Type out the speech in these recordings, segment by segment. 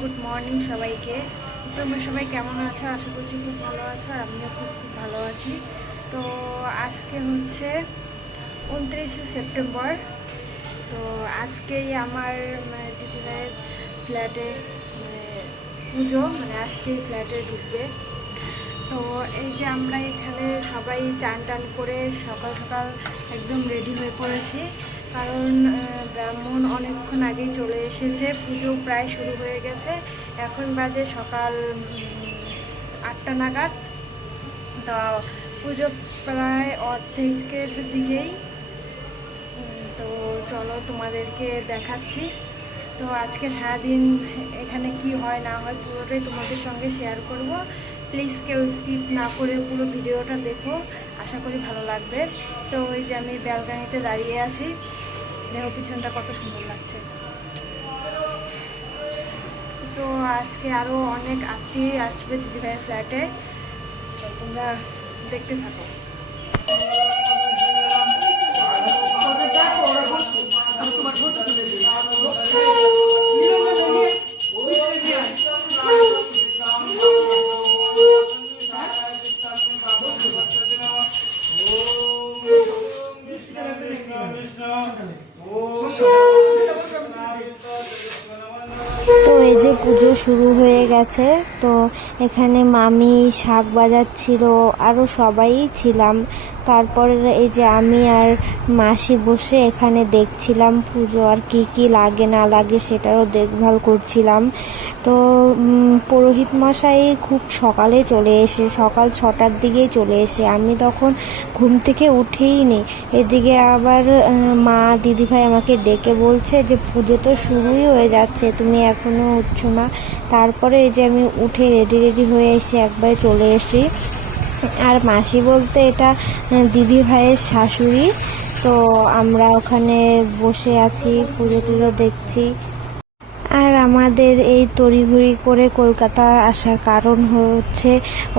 Good morning সবাইকে। তোমরা সবাই কেমন আছো? আশা করছি খুব ভালো আছো, আর আমিও খুব ভালো আছি। তো আজকে হচ্ছে 29শে সেপ্টেম্বর। তো আজকেই আমার দিদিভাইয়ের ফ্ল্যাটে পুজো, আজকেই ফ্ল্যাটে ঢুকবে। তো এই যে আমরা এখানে সবাই চান টান করে সকাল সকাল একদম রেডি হয়ে পড়েছি, কারণ ব্রাহ্মণ অনেকক্ষণ আগেই চলে এসেছে। পুজো প্রায় শুরু হয়ে গেছে, এখন বাজে সকাল 8টা নাগাদ। তো পুজো প্রায় অর্ধেকের দিকেই। তো চলো তোমাদেরকে দেখাচ্ছি। তো আজকে সারাদিন এখানে কি হয় না হয় পুরোটাই তোমাদের সঙ্গে শেয়ার করব। প্লিজ কেউ স্কিপ না করে পুরো ভিডিওটা দেখো, আশা করি ভালো লাগবে। তো ওই যে আমি ব্যালকানিতে দাঁড়িয়ে আছি, দেখো পিছনটা কত সুন্দর লাগছে। তো আজকে আরও অনেক আত্মীয় আসবে দিদিভাইয়ের ফ্ল্যাটে, তো তোমরা দেখতে থাকো। তো এই যে পুজো শুরু হয়ে গেছে। তো এখানে মামি শাক বাজাচ্ছিল, আরও সবাই ছিলাম। তারপর এই যে আমি আর মাসি বসে এখানে দেখছিলাম পুজো, আর কি কি লাগে না লাগে সেটাও দেখভাল করছিলাম। তো পুরোহিত মশাই খুব সকালে চলে এসে, সকাল 6টার দিকেই চলে এসে, আমি তখন ঘুম থেকে উঠেই নি। এদিকে আবার মা দিদিভাই আমাকে ডেকে বলছে যে পুজো তো শুরুই হয়ে যাচ্ছে, তুমি এখনো উঠছো না। তারপরে এই যে আমি উঠে রেডি হয়ে এসে একবারে চলে এসি। আর মাসি বলতে এটা দিদি ভাইয়ের শাশুড়ি। তো আমরা ওখানে বসে আছি, পুজো টুজো দেখছি। আর আমাদের এই তড়িঘড়ি করে কলকাতা আসার কারণ হচ্ছে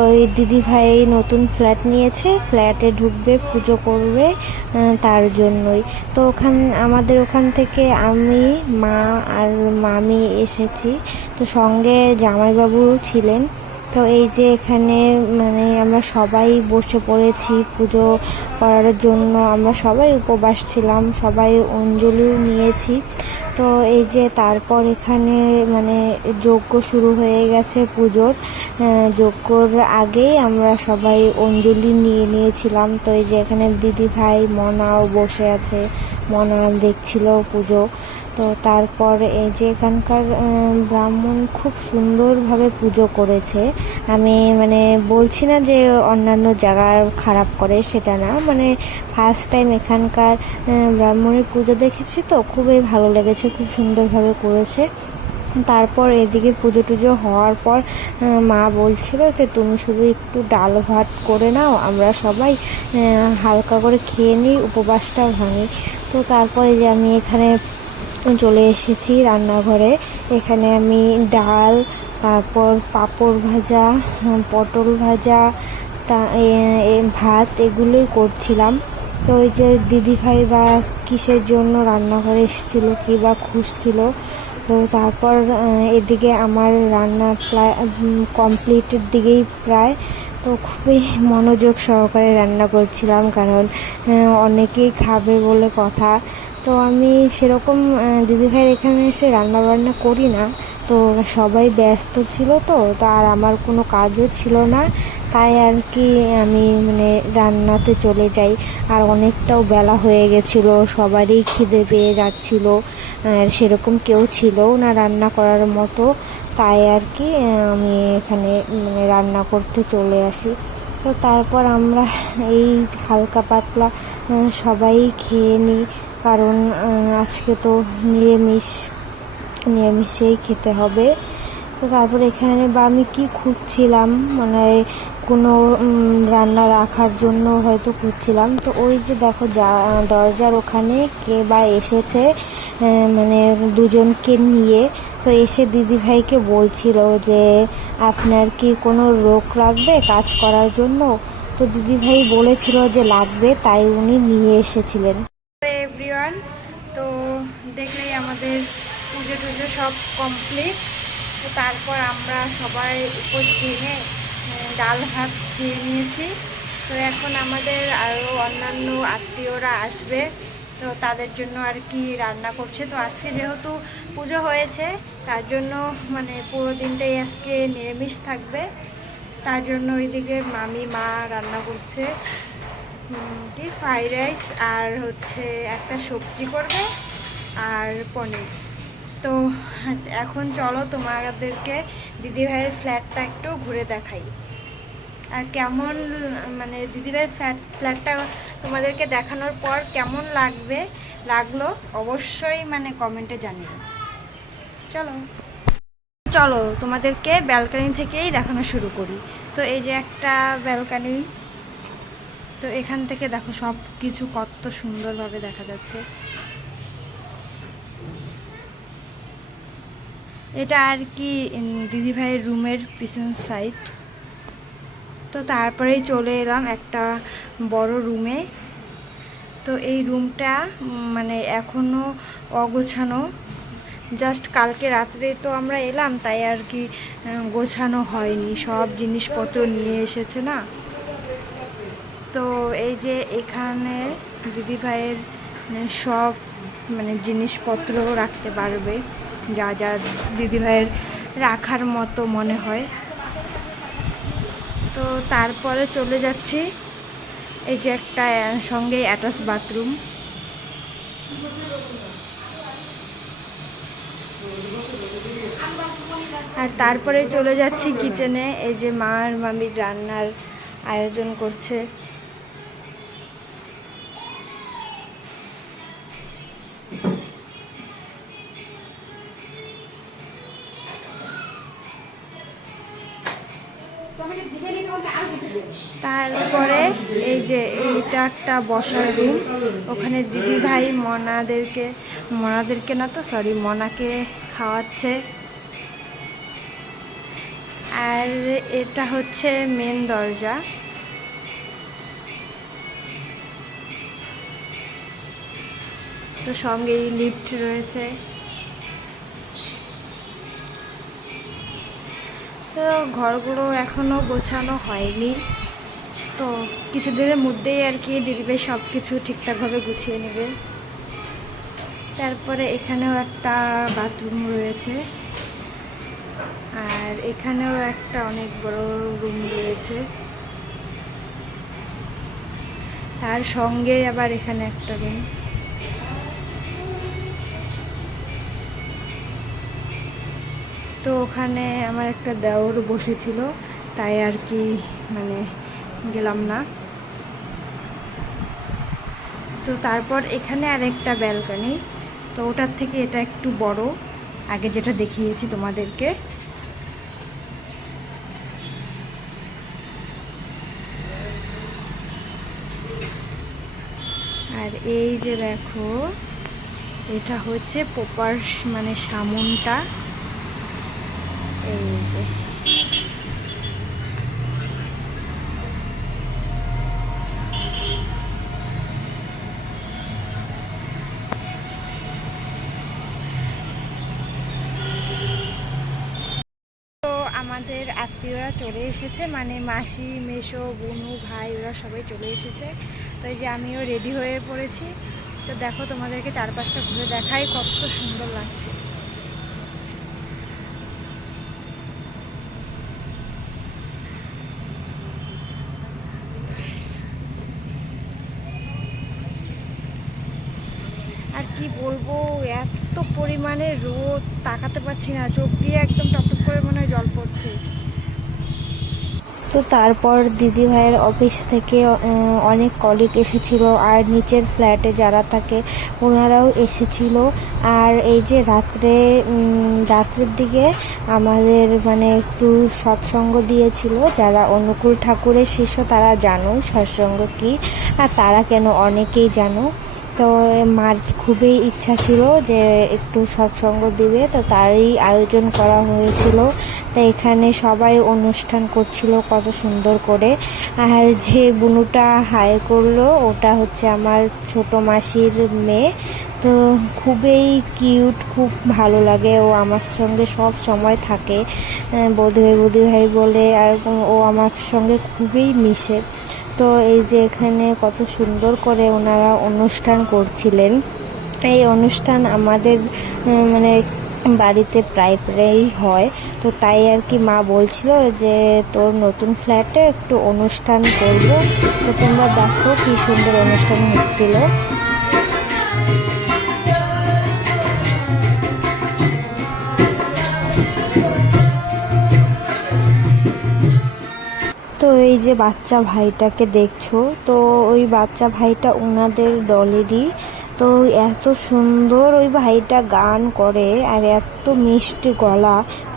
ওই দিদিভাই নতুন ফ্ল্যাট নিয়েছে, ফ্ল্যাটে ঢুকবে, পুজো করবে, তার জন্যই। তো আমাদের ওখান থেকে আমি, মা আর মামি এসেছি। তো সঙ্গে জামাইবাবু ছিলেন। তো এই যে এখানে আমরা সবাই বসে পড়েছি পুজো করার জন্য। আমরা সবাই উপবাস ছিলাম, সবাই অঞ্জলিও নিয়েছি। তো এই যে তারপর এখানে যজ্ঞ শুরু হয়ে গেছে পুজোর। যজ্ঞর আগেই আমরা সবাই অঞ্জলি নিয়ে নিয়েছিলাম। তো এই যে এখানে দিদি ভাই মনাও বসে আছে, মনা দেখছিল পুজো। তো তারপর এই যে এখানকার ব্রাহ্মণ খুব সুন্দরভাবে পুজো করেছে। আমি বলছি না যে অন্যান্য জায়গার খারাপ করে, সেটা না, ফার্স্ট টাইম এখানকার ব্রাহ্মণের পুজো দেখেছি, তো খুবই ভালো লেগেছে, খুব সুন্দরভাবে করেছে। তারপর এদিকে পুজো টুজো হওয়ার পর মা বলছিল যে তুমি শুধু একটু ডাল ভাত করে নাও, আমরা সবাই হালকা করে খেয়ে নিই, উপবাসটা ভাঙি। তো তারপরে যে আমি এখানে চলে এসেছি রান্নাঘরে। এখানে আমি ডাল, তারপর পাঁপড় ভাজা, পটল ভাজা, ভাত এগুলোই করছিলাম। তো ওই যে দিদিভাই বা কিসের জন্য রান্নাঘরে এসেছিলো কি বা খুঁজছিল। তো তারপর এদিকে আমার রান্না প্রায় কমপ্লিটের দিকেই প্রায়। তো খুবই মনোযোগ সহকারে রান্না করছিলাম, কারণ অনেকেই খাবে বলে কথা। তো আমি সেরকম দিদিভাইয়ের এখানে এসে রান্না বান্না করি না, তো সবাই ব্যস্ত ছিল। তো আর আমার কোনো কাজও ছিল না, তাই আর কি আমি রান্নাতে চলে যাই। আর অনেকটাও বেলা হয়ে গেছিলো, সবারই খিদে পেয়ে যাচ্ছিলো, আর সেরকম কেউ ছিলও না রান্না করার মতো, তাই আর কি আমি এখানে রান্না করতে চলে আসি। তো তারপর আমরা এই হালকা পাতলা সবাই খেয়ে নিই, কারণ আজকে তো নিরামিষেই খেতে হবে। তো তারপর এখানে আমি কি খুঁজছিলাম, কোনো রান্না রাখার জন্য হয়তো খুঁজছিলাম। তো ওই যে দেখো দরজার ওখানে কে বা এসেছে, দুজনকে নিয়ে। তো এসে দিদিভাইকে বলছিল যে আপনার কি কোনো রোগ লাগবে কাজ করার জন্য। তো দিদিভাই বলেছিল যে লাগবে, তাই উনি নিয়ে এসেছিলেন। এভরিওয়ান, তো দেখলেই আমাদের পুজো টুজো সব কমপ্লিট। তো তারপর আমরা সবাই উপোস ভেঙে ডাল ভাত খেয়ে নিয়েছি। তো এখন আমাদের আরও অন্যান্য আত্মীয়রা আসবে, তো তাদের জন্য আর কি রান্না করছে। তো আজকে যেহেতু পুজো হয়েছে তার জন্য মানে পুরো দিনটাই আজকে নিরামিষ থাকবে, তার জন্য ওইদিকে মা রান্না করছে কি ফ্রাইড রাইস আর হচ্ছে একটা সবজি করবে আর পনির। তো এখন চলো তোমাদেরকে দিদিভাইয়ের ফ্ল্যাটটা একটু ঘুরে দেখাই, আর কেমন মানে দিদিভাইয়ের ফ্ল্যাটটা তোমাদেরকে দেখানোর পর কেমন লাগলো অবশ্যই মানে কমেন্টে জানিও। চলো চলো তোমাদেরকে ব্যালকনি থেকেই দেখানো শুরু করি। তো এই যে একটা ব্যালকনি, তো এখান থেকে দেখো সব কিছু কত সুন্দরভাবে দেখা যাচ্ছে। এটা আর কি দিদিভাইয়ের রুমের পিছন সাইড। তো তারপরেই চলে এলাম একটা বড় রুমে। তো এই রুমটা মানে এখনও অগোছানো, জাস্ট কালকে রাত্রে তো আমরা এলাম, তাই আর কি গোছানো হয়নি, সব জিনিসপত্র নিয়ে এসেছে না। তো এই যে এখানে দিদিভাইয়ের সব মানে জিনিসপত্র রাখতে পারবে, যা যা দিদিভাইয়ের রাখার মতো মনে হয়। তো তারপরে চলে যাচ্ছি এই যে একটা সঙ্গে অ্যাটাচ বাথরুম। আর তারপরে চলে যাচ্ছি কিচেনে, এই যে মা আর মামির রান্নার আয়োজন করছে। তারপরে এই যে এইটা একটা বসার রুম, ওখানে দিদিভাই মনাদেরকে না তো সরি মনাকে খাওয়াচ্ছে। আর এটা হচ্ছে মেন দরজা। তো সঙ্গেই লিফট রয়েছে। তো ঘরগুলো এখনও গোছানো হয়নি, তো কিছুদিনের মধ্যেই আর কি দিদিভাই সব কিছু ঠিকঠাকভাবে গুছিয়ে নেবে। তারপরে এখানেও একটা বাথরুম রয়েছে, আর এখানেও একটা অনেক বড় রুম রয়েছে, তার সঙ্গে আবার এখানে একটা রুম। তো ওখানে আমার একটা দেওর বসেছিল, তাই আর কি মানে গেলাম না। তো তারপর এখানে আরেকটা ব্যালকনি, তো ওটার থেকে এটা একটু বড়, আগে যেটা দেখিয়েছি তোমাদেরকে। আর এই যে দেখো এটা হচ্ছে প্রপার মানে সামনটা, এই যে আমাদের আত্মীয়রা চলে এসেছে, মানে মাসি মেসো বোনু ভাই ওরা সবাই চলে এসেছে। তো এই যে আমিও রেডি হয়ে পড়েছি। তো দেখো তোমাদেরকে চারপাশটা ঘুরে দেখাই, কত সুন্দর লাগছে। আর কি বলবো, এত পরিমাণে রোদ, তাকাতে পারছি না, চোখ দিয়ে একদম টপটপ করে মনে হয় জল পড়ছে। তো তারপর দিদিভাইয়ের অফিস থেকে অনেক কলিগ এসেছিল, আর নিচের ফ্ল্যাটে যারা থাকে ওনারাও এসেছিল। আর এই যে রাত্রের দিকে আমাদের মানে একটু সৎসঙ্গ দিয়েছিল, যারা অনুকূল ঠাকুরের শিষ্য তারা জানো সৎসঙ্গ কী, আর তারা কেন অনেকেই জানো। তো মার খুবই ইচ্ছা ছিল যে একটু সৎসঙ্গ দিবে, তো তারই আয়োজন করা হয়েছিল। তো এখানে সবাই অনুষ্ঠান করছিল কত সুন্দর করে। আর যে বুনুটা হাই করলো ওটা হচ্ছে আমার ছোট মাসির মেয়ে। তো খুবই কিউট, খুব ভালো লাগে, ও আমার সঙ্গে সব সময় থাকে, বৌদি ভাই বলে, আর ও আমার সঙ্গে খুবই মিশে। তো এই যে এখানে কত সুন্দর করে ওনারা অনুষ্ঠান করছিলেন। এই অনুষ্ঠান আমাদের মানে বাড়িতে প্রায় প্রায়ই হয়। তো তাই আর কি মা বলছিল যে তোর নতুন ফ্ল্যাটে একটু অনুষ্ঠান করব। তো তোমরা দেখো কি সুন্দর অনুষ্ঠান হচ্ছিল। তো এই যে বাচ্চা ভাইটাকে দেখছো, তো ওই বাচ্চা ভাইটা ওনাদের দলেরই। তো এত সুন্দর ওই ভাইটা গান করে আর এত মিষ্টি গলা,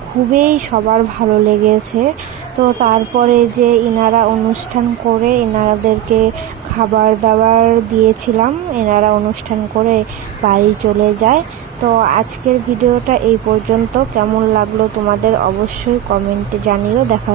খুবই সবার ভালো লেগেছে। তো তারপরে যে ইনারা অনুষ্ঠান করে এনাদেরকে খাবার দাবার দিয়েছিলাম, এনারা অনুষ্ঠান করে বাড়ি চলে যায়। তো আজকের ভিডিওটা এই পর্যন্ত। কেমন লাগলো তোমাদের অবশ্যই কমেন্টে জানিও। দেখা